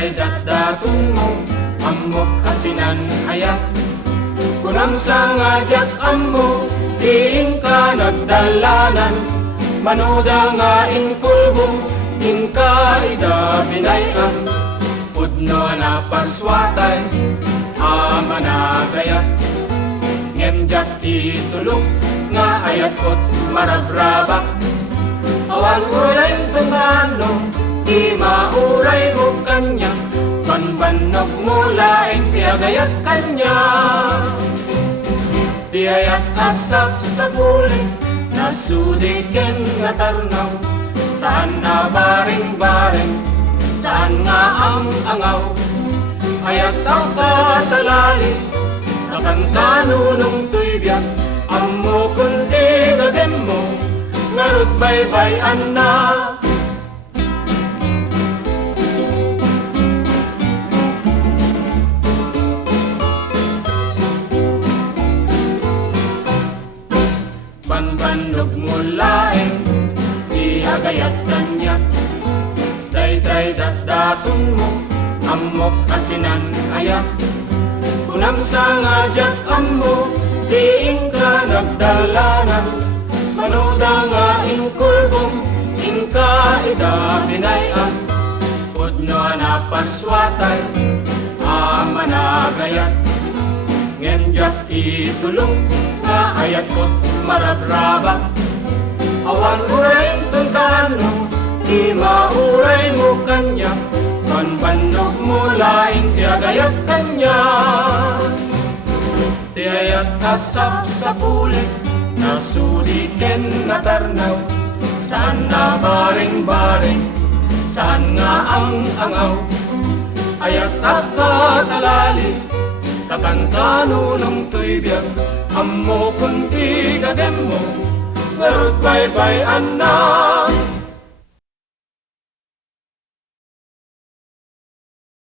Dayday datdatun mo, amok asinan ayak. Kunam sa ngajak ammo, diin ka nagdalanan. Manoda nga inkulbo, inka ida binayan. Udno na parswatay, ama na gayat. Ngemjak itulog, nga ayat kot marabrabak. Awan uray tungano, di mauray mo kanya. Banbanog mo laing tiagayat kanya. Diayat asap sa bulit, nasudikin nga tarnaw. Saan na baring-baring, saan nga ang angaw. Ayat ang katalali, kakantanunong tuybyak. Ammo kundi gagem mo, ngarut bay-bayan na. Banbanog mo laeng, di agayat kanya. Dayday datdatun mo, amok asinan ayak. Kunam sa ngajak ammo, diin ka nagdalanan. Manoda nga inkulbong, inka ida binayan. Udno na parswatay, ama na gayat. Ngenjak itulong, nga ayat kot marabrabak. Awan uray tungkano, di mauray mo kanya. Banbanog mo laing tiagayat kanya. Tiayat asap sa pulit, nasudiken na tarnaw. Saan na baring-baring, saan nga ang angaw. Ayat at katalali, kakantanunong tuybyak. Ammo kunti gagem mo, ngarut bay-bayan na.